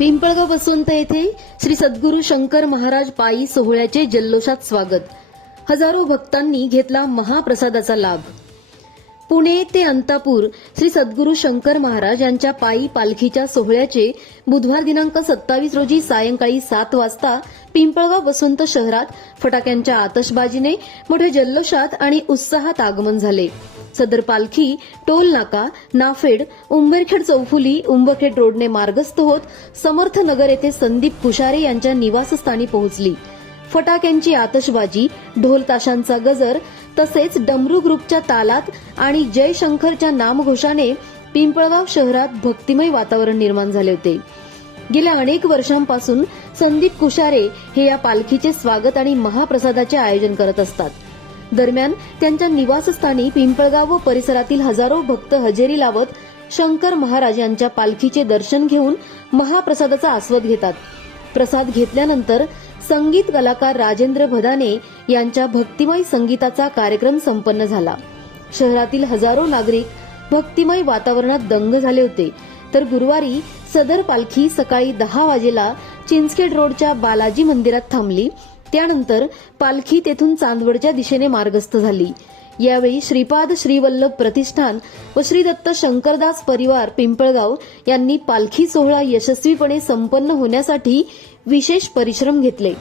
पिंपळगाव वसंत येथे श्री सद्गुरू शंकर महाराज पायी सोहळ्याचे जल्लोषात स्वागत. हजारो भक्तांनी घेतला महाप्रसादाचा लाभ. पुणे ते अंतापूर श्री सद्गुरू शंकर महाराज यांच्या पायी पालखीच्या सोहळ्याचे बुधवार दिनांक सत्तावीस रोजी सायंकाळी सात वाजता पिंपळगाव वसंत शहरात फटाक्यांच्या आतषबाजीने मोठ्या जल्लोषात आणि उत्साहात आगमन झाले. सदर पालखी टोल नाका नाफेड उंबरखेड चौफुली उंबरखेड रोडने मार्गस्थ होत समर्थ नगर येथे संदीप कुशारे यांच्या निवासस्थानी पोहोचली. फटाक्यांची आतषबाजी ढोल ताशांचा गजर तसेच डमरू ग्रुपच्या तालात आणि जयशंकरच्या नामघोषाने पिंपळगाव शहरात भक्तिमय वातावरण निर्माण झाले होते. गेल्या अनेक वर्षांपासून संदीप कुशारे हे या पालखीचे स्वागत आणि महाप्रसादाचे आयोजन करत असतात. दरम्यान त्यांच्या निवासस्थानी पिंपळगाव व परिसरातील हजारो भक्त हजेरी लावत शंकर महाराज यांच्या पालखीचे दर्शन घेऊन महाप्रसादाचा आस्वाद घेतात. प्रसाद घेतल्यानंतर संगीत कलाकार राजेंद्र भदाने यांच्या भक्तिमय संगीताचा कार्यक्रम संपन्न झाला. शहरातील हजारो नागरिक भक्तिमय वातावरणात दंग झाले होते. तर गुरुवारी सदर पालखी सकाळी दहा वाजेला चिंचखेड रोडच्या बालाजी मंदिरात थांबली. त्यानंतर पालखी तेथून चांदवडच्या दिशेने मार्गस्थ झाली. यावेळी श्रीपाद श्रीवल्लभ प्रतिष्ठान व श्री दत्त शंकरदास परिवार पिंपळगाव यांनी पालखी सोहळा यशस्वीपणे संपन्न होण्यासाठी विशेष परिश्रम घेतले.